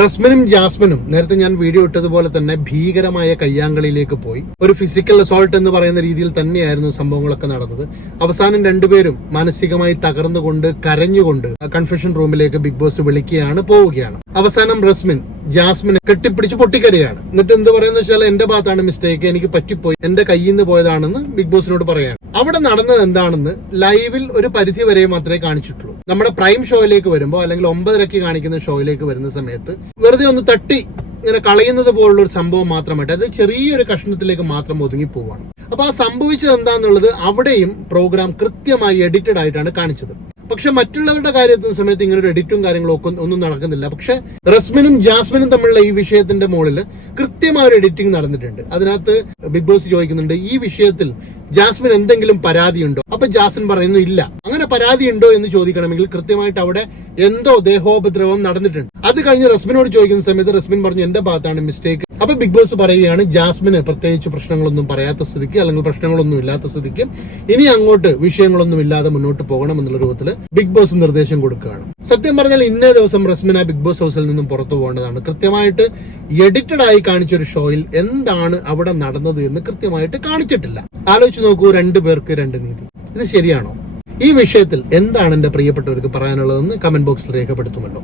റസ്മിനും ജാസ്മിനും നേരത്തെ ഞാൻ വീഡിയോ ഇട്ടതുപോലെ തന്നെ ഭീകരമായ കയ്യാങ്കളിയിലേക്ക് പോയി. ഒരു ഫിസിക്കൽ അസോൾട്ട് എന്ന് പറയുന്ന രീതിയിൽ തന്നെയായിരുന്നു സംഭവങ്ങളൊക്കെ നടന്നത്. അവസാനം രണ്ടുപേരും മാനസികമായി തകർന്നുകൊണ്ട് കരഞ്ഞുകൊണ്ട് കൺഫ്യൂഷൻ റൂമിലേക്ക് ബിഗ് ബോസ് വിളിക്കുകയാണ് പോവുകയാണ്. അവസാനം റസ്മിൻ ജാസ്മിനെ കെട്ടിപ്പിടിച്ച് പൊട്ടിക്കരയാണ്. എന്നിട്ട് എന്ത് പറയുന്നത് വെച്ചാൽ എന്റെ ഭാഗത്താണ് മിസ്റ്റേക്ക് എനിക്ക് പറ്റിപ്പോയി. എന്റെ കയ്യിൽ നിന്ന് പോയതാണെന്ന് ബിഗ് ബോസിനോട് പറയാണ് അവിടെ നടന്നത് എന്താണെന്ന് ലൈവിൽ ഒരു പരിധി വരെ മാത്രമേ കാണിച്ചിട്ടുള്ളൂ. നമ്മുടെ പ്രൈം ഷോയിലേക്ക് വരുമ്പോൾ അല്ലെങ്കിൽ ഒമ്പതരക്ക് കാണിക്കുന്ന ഷോയിലേക്ക് വരുന്ന സമയത്ത് വെറുതെ ഒന്ന് തട്ടി ഇങ്ങനെ കളയുന്നത് പോലുള്ള ഒരു സംഭവം മാത്രമായിട്ട് അത് ചെറിയൊരു കഷ്ണത്തിലേക്ക് മാത്രം ഒതുങ്ങി പോവാണ്. അപ്പൊ ആ സംഭവിച്ചത് എന്താന്നുള്ളത് അവിടെയും പ്രോഗ്രാം കൃത്യമായി എഡിറ്റഡ് ആയിട്ടാണ് കാണിച്ചത്. പക്ഷെ മറ്റുള്ളവരുടെ കാര്യത്തിന് സമയത്ത് ഇങ്ങനെ ഒരു എഡിറ്റും കാര്യങ്ങളും ഒക്കെ ഒന്നും നടക്കുന്നില്ല. പക്ഷെ റസ്മിനും ജാസ്മിനും തമ്മിലുള്ള ഈ വിഷയത്തിന്റെ മുകളിൽ കൃത്യമായ ഒരു എഡിറ്റിംഗ് നടന്നിട്ടുണ്ട്. അതിനകത്ത് ബിഗ് ബോസ് ചോദിക്കുന്നുണ്ട് ഈ വിഷയത്തിൽ ജാസ്മിൻ എന്തെങ്കിലും പരാതിയുണ്ടോ? അപ്പൊ ജാസ്മിൻ പറയുന്നു ഇല്ല. അങ്ങനെ പരാതി ഉണ്ടോ എന്ന് ചോദിക്കണമെങ്കിൽ കൃത്യമായിട്ട് അവിടെ എന്തോ ദേഹോപദ്രവം നടന്നിട്ടുണ്ട്. അത് കഴിഞ്ഞ് റസ്മിനോട് ചോദിക്കുന്ന സമയത്ത് റസ്മിൻ പറഞ്ഞു എന്റെ ഭാഗത്താണ് മിസ്റ്റേക്ക് അപ്പൊ ബിഗ് ബോസ് പറയുകയാണ് ജാസ്മിന് പ്രത്യേകിച്ച് പ്രശ്നങ്ങളൊന്നും പറയാത്ത സ്ഥിതിക്ക് അല്ലെങ്കിൽ പ്രശ്നങ്ങളൊന്നും ഇല്ലാത്ത സ്ഥിതിക്ക് ഇനി അങ്ങോട്ട് വിഷയങ്ങളൊന്നും ഇല്ലാതെ മുന്നോട്ട് പോകണം എന്നുള്ള രൂപത്തിൽ ബിഗ് ബോസ് നിർദ്ദേശം കൊടുക്കുകയാണ്. സത്യം പറഞ്ഞാൽ ഇന്നേ ദിവസം റസ്മിന ബിഗ് ബോസ് ഹൗസിൽ നിന്നും പുറത്തു പോകേണ്ടതാണ്. കൃത്യമായിട്ട് എഡിറ്റഡ് ആയി കാണിച്ച ഒരു ഷോയിൽ എന്താണ് അവിടെ നടന്നത് എന്ന് കൃത്യമായിട്ട് കാണിച്ചിട്ടില്ല. ആലോചിച്ച് നോക്കൂ രണ്ടു പേർക്ക് രണ്ട് നീതി. ഇത് ശരിയാണോ? ഈ വിഷയത്തിൽ എന്താണ് എന്റെ പ്രിയപ്പെട്ടവർക്ക് പറയാനുള്ളതെന്ന് കമന്റ് ബോക്സിൽ രേഖപ്പെടുത്തുമല്ലോ.